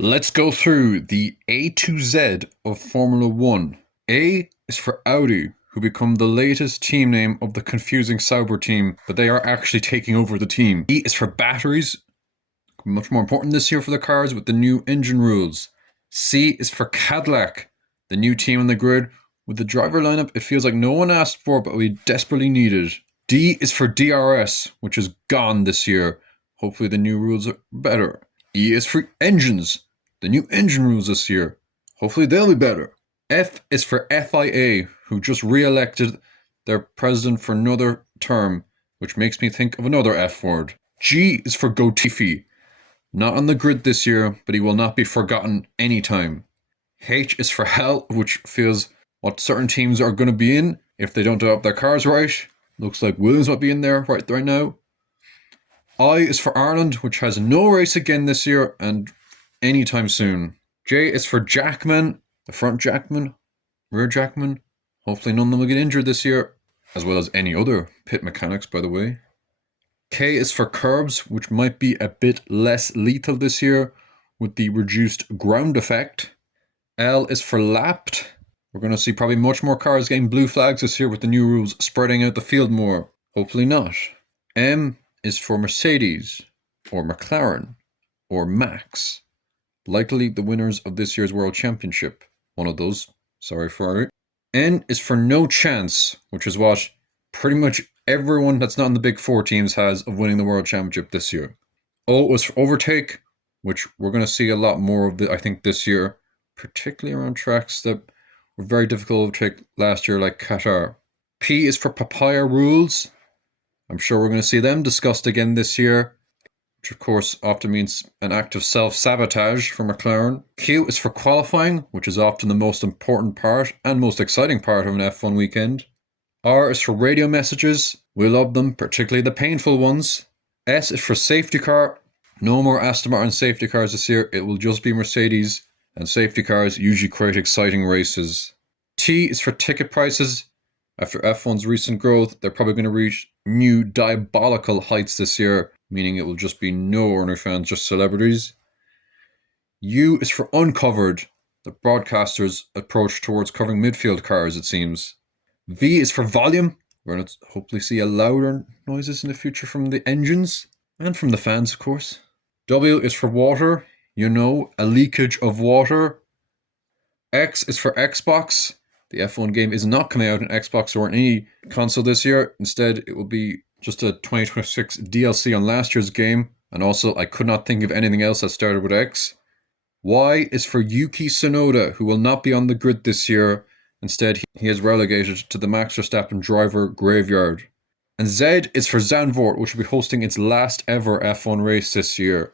Let's go through the A to Z of Formula One. A is for Audi, who become the latest team name of the confusing Sauber team, but they are actually taking over the team. B is for batteries, much more important this year for the cars with the new engine rules. C is for Cadillac, the new team on the grid. With the driver lineup, it feels like no one asked for, but we desperately needed. D is for DRS, which is gone this year. Hopefully the new rules are better. E is for engines, the new engine rules this year. Hopefully they'll be better. F is for FIA, who just re-elected their president for another term, which makes me think of another F word. G is for Gotifi. Not on the grid this year, but he will not be forgotten anytime. H is for hell, which feels what certain teams are going to be in if they don't develop their cars right. Looks like Williams might be in there right now. I is for Ireland, which has no race again this year and anytime soon. J is for Jackman, the front Jackman, rear Jackman. Hopefully none of them will get injured this year, as well as any other pit mechanics, by the way. K is for curbs, which might be a bit less lethal this year with the reduced ground effect. L is for lapped. We're going to see probably much more cars getting blue flags this year with the new rules spreading out the field more. Hopefully not. M is for Mercedes, or McLaren, or Max. Likely the winners of this year's World Championship. One of those. Sorry, Ferrari. N is for no chance, which is what pretty much everyone that's not in the big four teams has of winning the World Championship this year. O is for overtake, which we're going to see a lot more of, I think, this year, particularly around tracks that were very difficult to overtake last year, like Qatar. P is for papaya rules. I'm sure we're going to see them discussed again this year, which of course often means an act of self-sabotage for McLaren. Q is for qualifying, which is often the most important part and most exciting part of an F1 weekend. R is for radio messages. We love them, particularly the painful ones. S is for safety car. No more Aston Martin safety cars this year. It will just be Mercedes, and safety cars usually create exciting races. T is for ticket prices. After F1's recent growth, they're probably going to reach new diabolical heights this year, meaning it will just be no ordinary fans, just celebrities. U is for uncovered, the broadcasters' approach towards covering midfield cars, it seems. V is for volume. We're going to hopefully see a louder noises in the future from the engines and from the fans, of course. W is for water. You know, a leakage of water. X is for Xbox. The F1 game is not coming out on Xbox or on any console this year. Instead, it will be just a 2026 DLC on last year's game. And also, I could not think of anything else that started with X. Y is for Yuki Tsunoda, who will not be on the grid this year. Instead, he is relegated to the Max Verstappen driver graveyard. And Z is for Zandvoort, which will be hosting its last ever F1 race this year.